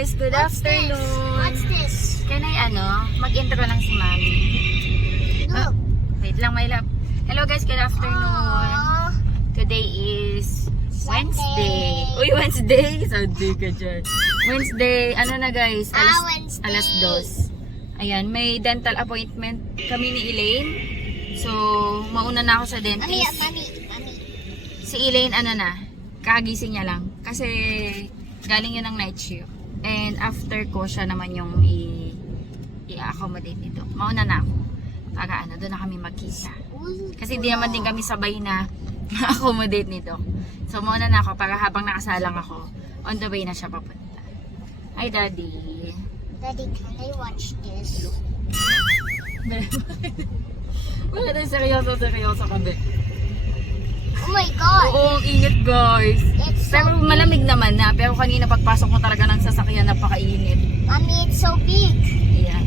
guys, good afternoon. What's this? Can I mag-intro lang si Mami? Look. Wait lang, my love. Hello guys, good afternoon. Aww. Today is Wednesday. Sunday. Uy, Wednesday. Sunday ka dyan. Wednesday, na guys? Wednesday. Alas 2. Ayan, may dental appointment kami ni Elaine. So, mauna na ako sa dentist. Mami. Si Elaine, kagising niya lang. Kasi, galing yun ng night shift. And after ko, siya naman yung i-accommodate dito. Mauna na ako. Para doon na kami magkita. Kasi hindi naman din kami sabay na accommodate nito. So, mauna na ako para habang nakasalang ako, on the way na siya papunta. Hi, Daddy. Daddy, can I watch this? Wala tayo seryoso kami. Oh my God! Oo, ang init guys. It's so Pero malamig naman na. Pero kanina pagpasok mo talaga ng sasakyan, napakainit. Mommy, it's so big. Ayan.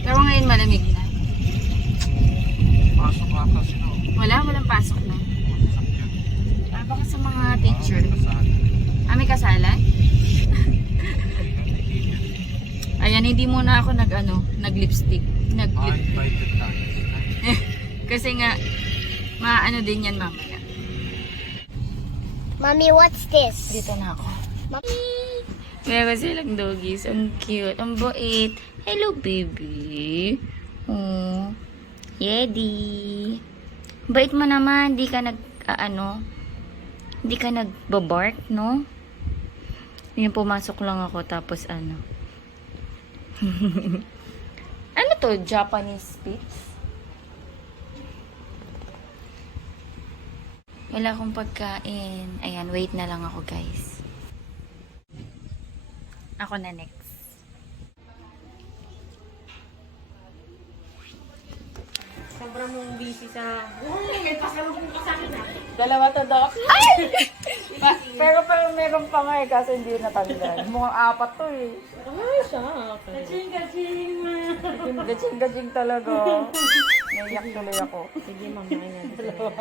Pero ngayon malamig na. Pasok ata sila. Walang pasok na. Baka sa mga teacher. May kasalan? Ayan, hindi muna ako nag-lipstick. Invited tayo. Kasi nga, din yan mamaya. Mommy, what's this? Dito na ako. Mommy. Meron silang doggies. Ang cute. Ang bait. Hello, baby. Oh. Yedi. Bait mo naman. Di ka Di ka nagbabark, no? Yung pumasok lang ako, tapos ano to? Japanese Spitz? Wala akong pagkain. Ayan, wait na lang ako, guys. Ako na next. Sobrang mong busy sa... may pasalubong ka sa akin ah. Dalawa to, Doc. Ay! pero meron pa nga kasi hindi natanggal. Mukhang apat to eh. Ay, siya. Gaching. Gaching talaga. Naiyak tuloy ako. Sige, mamaya na.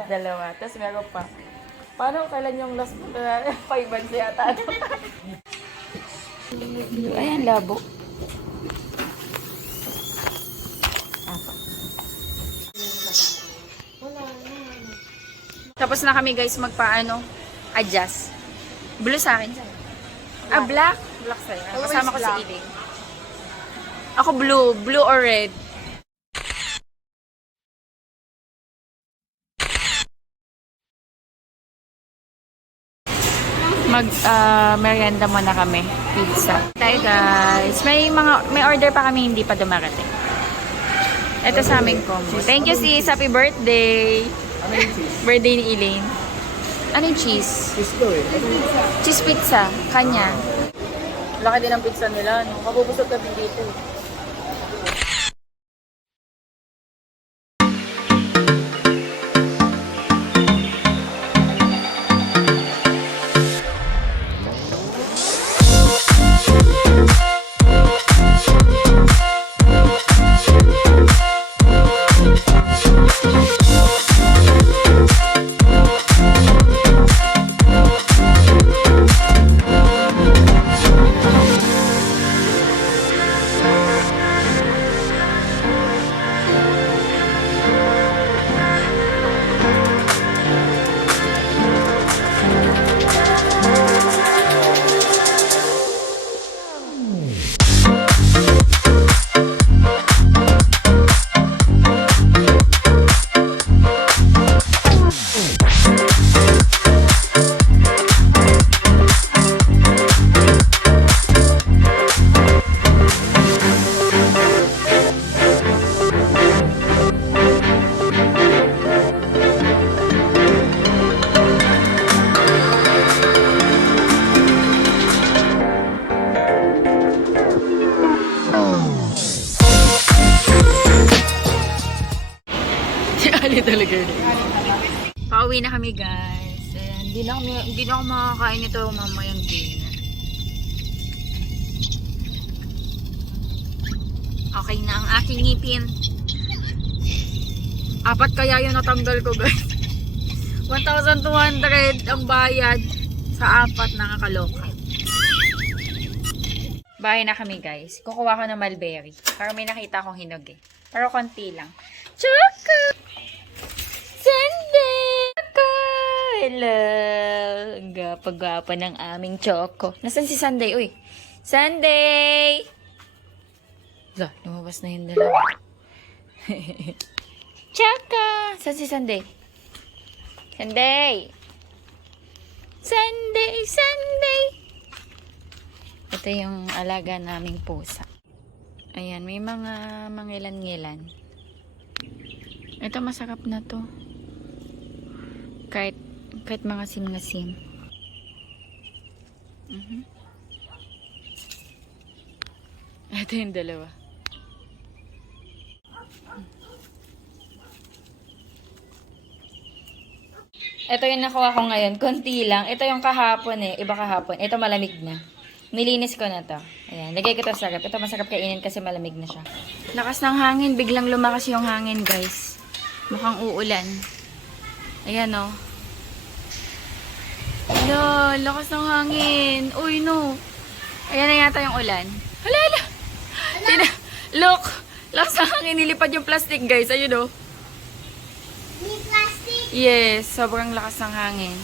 Dalawa. Tapos meron pa. Paano kailan yung last 5 months yata? Ayan, labo. Tapos na kami guys adjust. Blue sa akin. Black. Black sa'yo. Kasama ko si Elaine. Ako blue or red. Merienda muna kami. Pizza. Tayo guys. May order pa kami hindi pa dumarating. Ito sa aming combo. Thank you sis. Happy birthday. Birthday ni Elaine. Ano yung cheese? Cheese ko eh. Cheese pizza. Kanya. Laki din ang pizza nila. No? Mabubusog kami dito. Talaga rin. Pauwi na kami guys. And hindi na ako makakain ito mamayang dinner. Okay na ang aking ngipin. Apat kaya yung natanggal ko guys. 1,200 ang bayad. Kaapat, nakakaloka. Bahay na kami, guys. Kukuha ko ng mulberry. Para may nakita akong hinog eh. Pero konti lang. Choco! Sunday! Choco! Hello! Ang gapa-gapa ng aming Choco. Nasaan si Sunday? Uy! Sunday! Wala, lumabas na yung dalawa. Choco! Saan si Sunday? Sunday! Sunday! Sunday! Ito yung alaga naming pusa. Ayan, may mga mangilan-ngilan. Ito masarap na to. Kahit mga sim-ngasim. Ito yung dalawa. Ito yung nakuha ko ngayon. Konti lang. Ito yung kahapon eh. Iba kahapon. Ito malamig na. Nilinis ko na to. Ayan. Lagay ko to sa sarap. Ito masarap kainin kasi malamig na siya. Lakas ng hangin. Biglang lumakas yung hangin, guys. Mukhang uulan. Ayan, oh. Hala, lakas ng hangin. Uy, no. Ayan na yata yung ulan. Hala, hala. Look. Lakas ng hangin. Nilipad yung plastic, guys. Ayun, oh. May plastic. Yes, sobrang lakas ng hangin.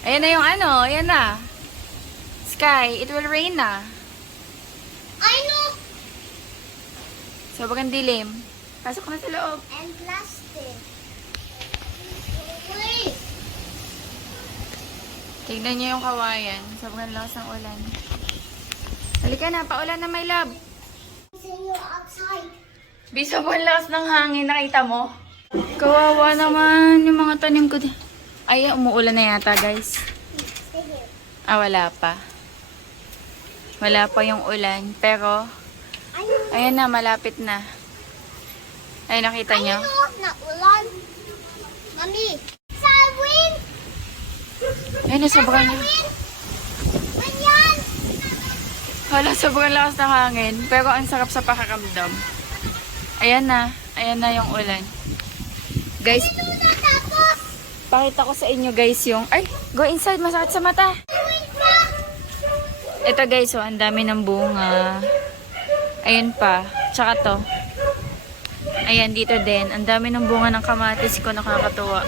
Ayan na yung ano, ayan na. Sky, it will rain na. I know. Sobrang dilim. Pasok na sa loob. And plastic. Wait. Tignan niyo yung kawayan. Sobrang lakas ng ulan. Halika na, paulan na my love. See you outside. Bi, sobrang lakas ng hangin. Nakita mo? Kawawa naman yung mga tanim ko. Ay, umuulan na yata, guys. Stay here. Ah, wala pa. Wala pa yung ulan. Pero, I know. ayan na, malapit na. Ay, nakita I nyo? know. Na ulan. Mami. Sa wind. Ayun na, sobrang... Wind. Ganyan. Hala, sobrang lakas ng hangin. Pero ang sarap sa pakiramdam. Ayan na yung ulan. Guys, Ito na tapos. pakita ko sa inyo guys yung... Ay, go inside, masakit sa mata. Wind pa. Ito guys, oh, ang dami ng bunga. Ayan pa. Tsaka to. Ayan, dito din. Ang dami ng bunga ng kamatis ko, nakakatuwa.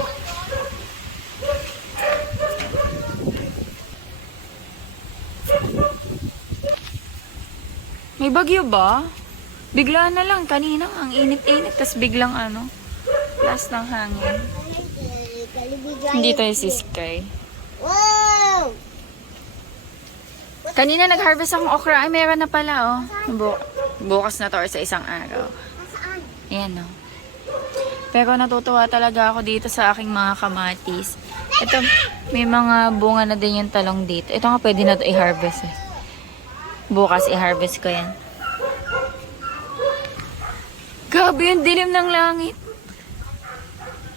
May bagyo ba? Bigla na lang. Kanina ang init-init. Tapos biglang ano, last ng hangin. Hindi tayo si Sky. Wow. Kanina nag-harvest akong okra. Ay, meron na pala, oh. Bukas na to or sa isang araw. Nasaan? Ayan, oh. Pero natutuwa talaga ako dito sa aking mga kamatis. Ito, may mga bunga na din yung talong dito. Ito nga pwede na to i-harvest, eh. Bukas i-harvest ko yan. Grabe yung dilim ng langit.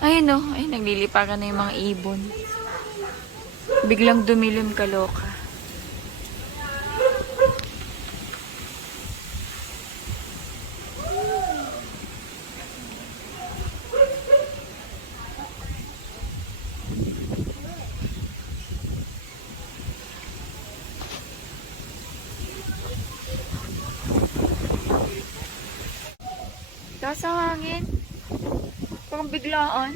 Ayun, oh. Ay, nagliliparan na yung mga ibon. Biglang dumilim, kaloka. Lakas ang hangin. Parang biglaan.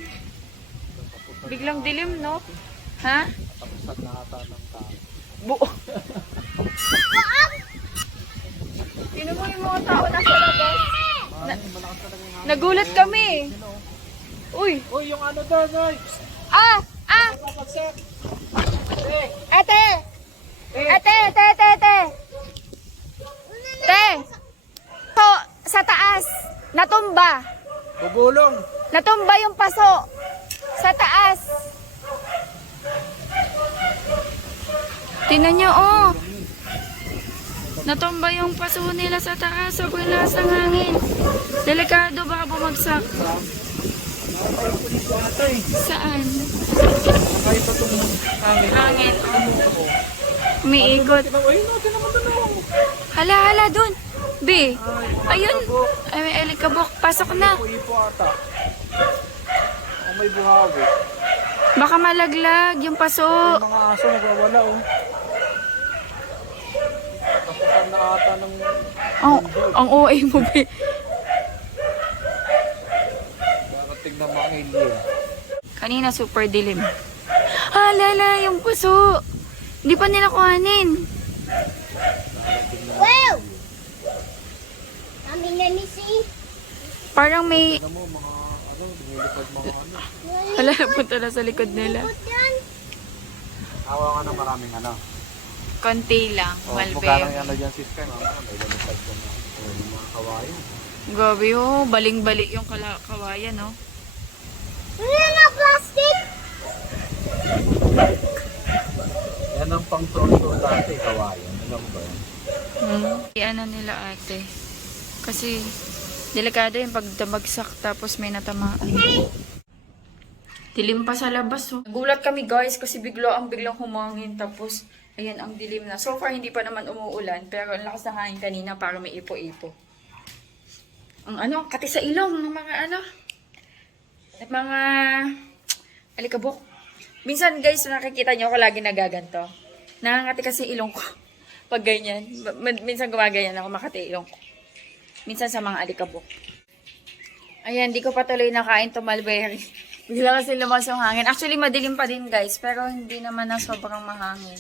Biglang dilim, no? Ha? Tapos na ata ng tao. Buo. Sino mo yung mga tao nasa labas? Malakas talaga yung hangin. Nagulat kami. Uy! Uy, yung ano doon, oy! Ah! Kapagsak! Ate! Ate! Te! To, sa taas. Natumba. Bubulong! Natumba yung paso. Sa taas. Tingnan nyo, oh. Natumba yung paso nila sa taas. Sobrang lakas ng hangin. Delikado, baka bumagsak. Saan? Kahit pa itong hangin. Hangin, oh. Umiikot. Uy, natin naman doon. Hala, dun. B. Ayun. Ay, may alikabok. Pasok na. Ipo ata. O may buhawi. Baka malaglag yung paso. Yung mga aso nagwawala oh. Kapusan na ata ng Oh, ang OA mo, be. darating na mga alien. Kanina super dilim. Ah, lala, yung puso. Hindi pa nila kuhanin. Wow! Mami, nanisi. Parang may... Alam mo, mga ano, lumilipad mga ano. Hala, napunta na sa likod nila. Yan. Awa ka na maraming ano. Konti lang, Oh, mukha malbeo. ng ano dyan sis Ken. May lumipad ko na. Oh, yung mga kawayan. Gabi, oh. Baling-bali yung kawayan, oh. Wala na plastic. Yan ang pang troll dati, kawayan. Alam mo ba yan? Ano nila ate. Kasi, delikado yung pagdamagsak tapos may natamaan. Dilim pa sa labas, oh. Gulat kami guys kasi biglang humangin tapos ayan ang dilim na. So far hindi pa naman umuulan pero ang lakas ng hangin kanina para may ipo-ipo. Ang ano, kati sa ilong ng mga ano, mga alikabok. Minsan guys, nakikita nyo ako lagi nagaganto. Nakakati kasi ilong ko. Pag ganyan. Minsan gumaganyan ako, makati ilong ko. Minsan sa mga alikabok. Ayan, di ko pa tuloy nakain to mulberry. Bigla kasi lumas yung hangin. Actually, madilim pa din guys. Pero hindi naman na sobrang mahangin.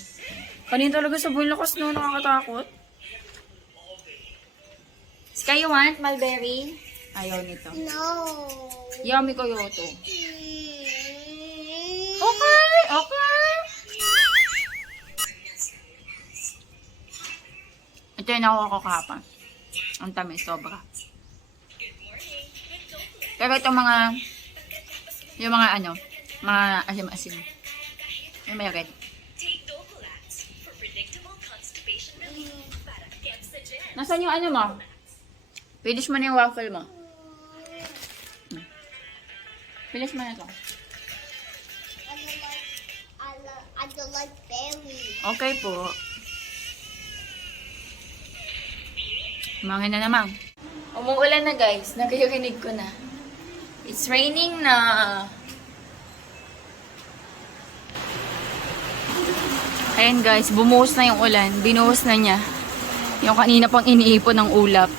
Kanina talaga sa buong lakas no, nakakatakot. Sky, you want mulberry? Ayaw nito. No. Yummy ko yoto. Okay, okay. Ito yung nakuha ko kahapon. Ang tamis, sobra. Pero itong yung mga ano, mga asim-asim. Yung may red. Nasaan yung ano mo? Finish mo na yung waffle mo. Finish mo na ito. I don't like berry. Okay po. Mangin na naman. Umuulan na guys. Nagkayurinig ko na. It's raining na. Ayan guys, bumuhos na yung ulan. Binuhos na niya. Yung kanina pang iniipon ng ulap.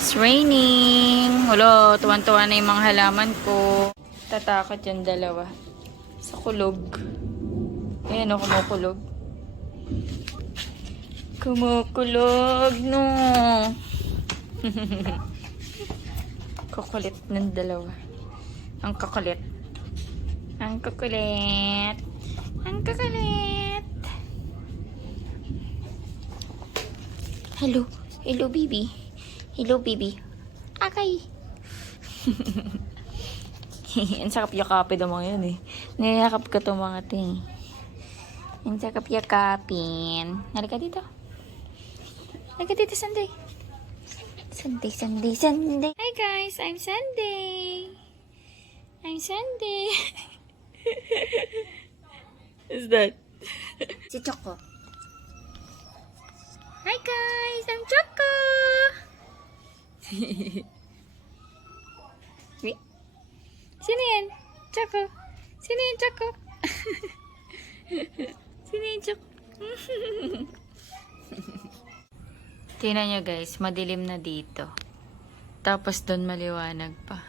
It's raining. Wala, tuwan-tuwa na yung mga halaman ko. Tatakot yung dalawa. Sa kulog. Ayan o, kumukulog. Kumukulog, no. Kukulit ng dalawa. Ang kukulit. Ang kukulit. Ang kukulit. Hello. Hello, baby. Hello, baby. Akay. Ang sakap yakapin ng mga yan eh. Niyakap ka itong mga ting. Ang sakap yakapin. Halika dito. Halika dito, Sunday. Sunday, Sunday, Sunday. Hi guys, I'm Sunday. I'm Sunday. Who's that? Si Choco. Hi guys, I'm Choco. Wait. Sino yan? Choco. Sino yan, Choco? Sino yan, Choco? Tingnan nyo guys, madilim na dito. Tapos doon maliwanag pa.